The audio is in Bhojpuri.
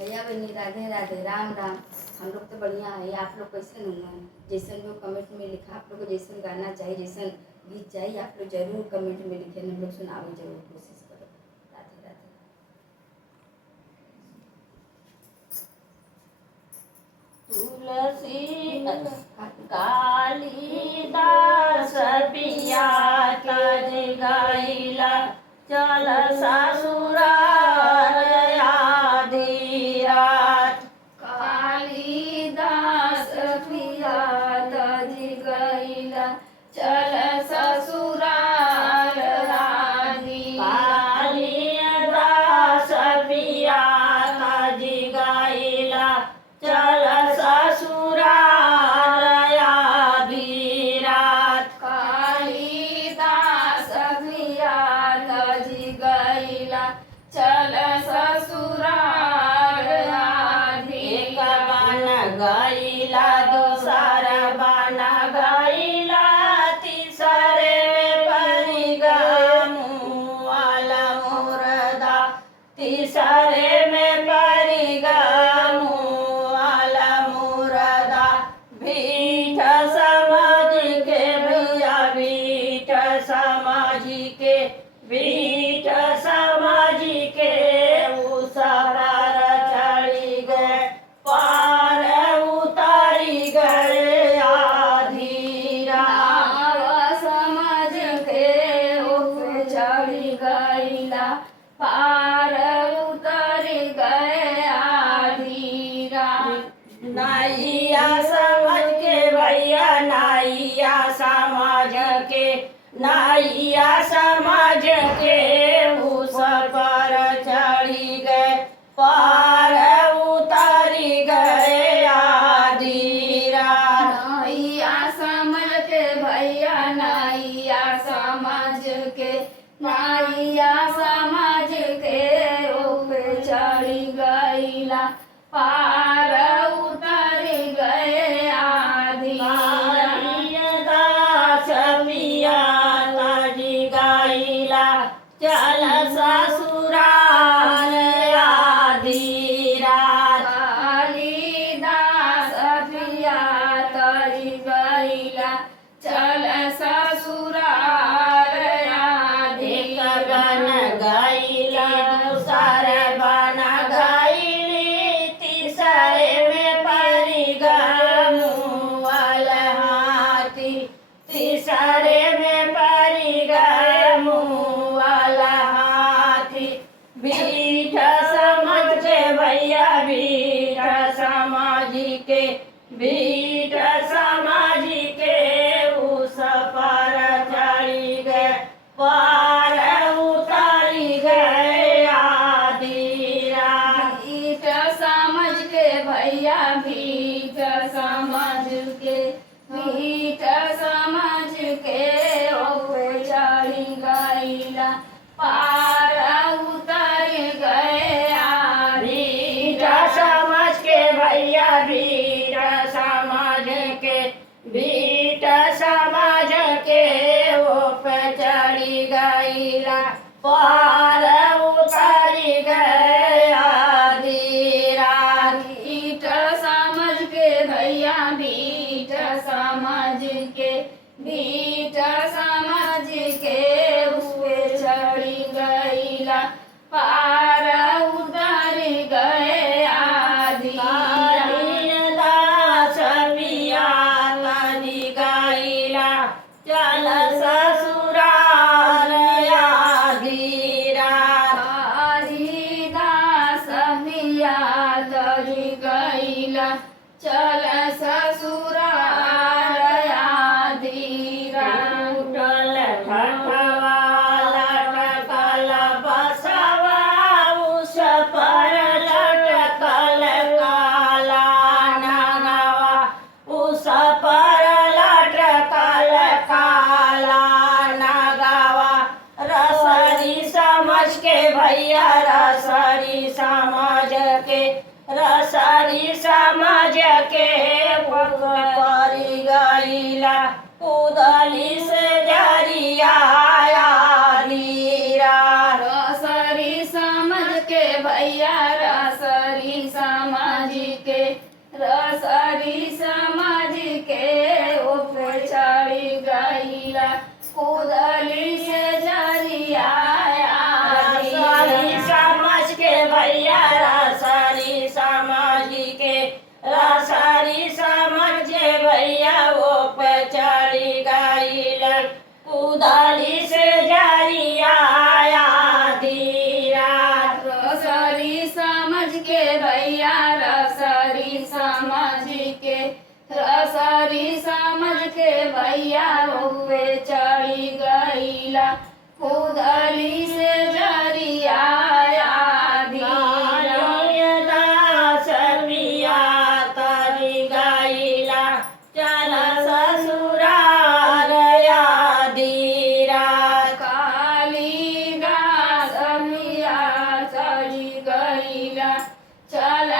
भैया बहनी राधे राधे, राम राम। हम लोग तो बढ़िया है। आप लोग कैसे होंगे? जैसन भी कमेंट में लिखा, आप लोग को जैसन गाना चाहिए, जैसन गीत चाहिए, आप लोग जरूर कमेंट में लिखे, हम लोग सुनावे जरूर कोशिश करो। राधे राधे। तुलसी कालिदास पिया तज गैला चल ससुराल आधी रात। कालिदास पिया तज गैला चल ससुराल आधी। कालिदास पिया तज गैला चल ससुराल आधी रात। कालिदास पिया तज गैला चल ससुराल आधी। एक बन गैला दोसर बन गैला तीसरे परि मुआल मुर्दा। तीसरे में परि मुआल मुर्दा। भीठ समझ के भैया भीठ समझ के भीठ समझ के उस पर चढ़ी गए पार उतारी गए आधी रात। नाव समझ के ऊपर चढ़ गैला पार उतर गए आधी रात। नैया समझ के भैया नैया समझ के नैया समझ के उस पर चढ़ी गए पार उतारी गए आधी रात। नैया समझ के भैया नैया समझ के नैया समझ के ऊपर चढ़ गैला पार उतर गए आधी रात। कालिदास पिया तज गैला चल ससुराल आधी रात। कालिदास पिया तज गैला चल ससुराल आधी एक बन गैला दूसर बन गैली तीसरे में परि मुआल हाथी। तीसरे में परि मुआल हाथी। भीठ समझ के भैया भीठ समझ के भीठ समझ के उस पर चढ़ी गए पार उतारी गए आधी रात। भीठ समझ के भैया भीठ समझ के भीठ समझ के ऊपर चढ़ गैला पार उतर गए आधी भीठ रात। समझ के भैया भीठ समझ के भीठ समझ के ऊपर चढ़ी गैला पार उतारी गए आधी रात। भीठ समझ के भैया भीठ समझ के भीठ समझ के हुए चढ़ गैला पार उतर गए आधी रात। कालिदास पिया तज गैला चल ससुराल आधी रात। कालिदास पिया तज गैला चल ससुराल आधी रात। टूटल ठठवा लटकल बसवा उस पर लटकल काला नगवा। उस पर लटकल काला नगवा। रसरी समझ के भैया रसरी समझ के रसरी समझ के परी गैला कुदली से जरिया आधी रात। रसरी समझ के भैया रसरी के रसरी समझ के ऊपर चढ़ी गईला कूदली से जरिया रसरी समझ के भैया रसरी समझ के रसरी समझ के भैया वो पे चढ़ी गईला कूदली से जरिया धीरा रसरी समझ के भैया रसरी समझ के रसरी समझ के भैया हुए चढ़ी गईला कूदली से जरिया तरी गईला चल ससुराल धीरा काली घास चढ़ी गईला चल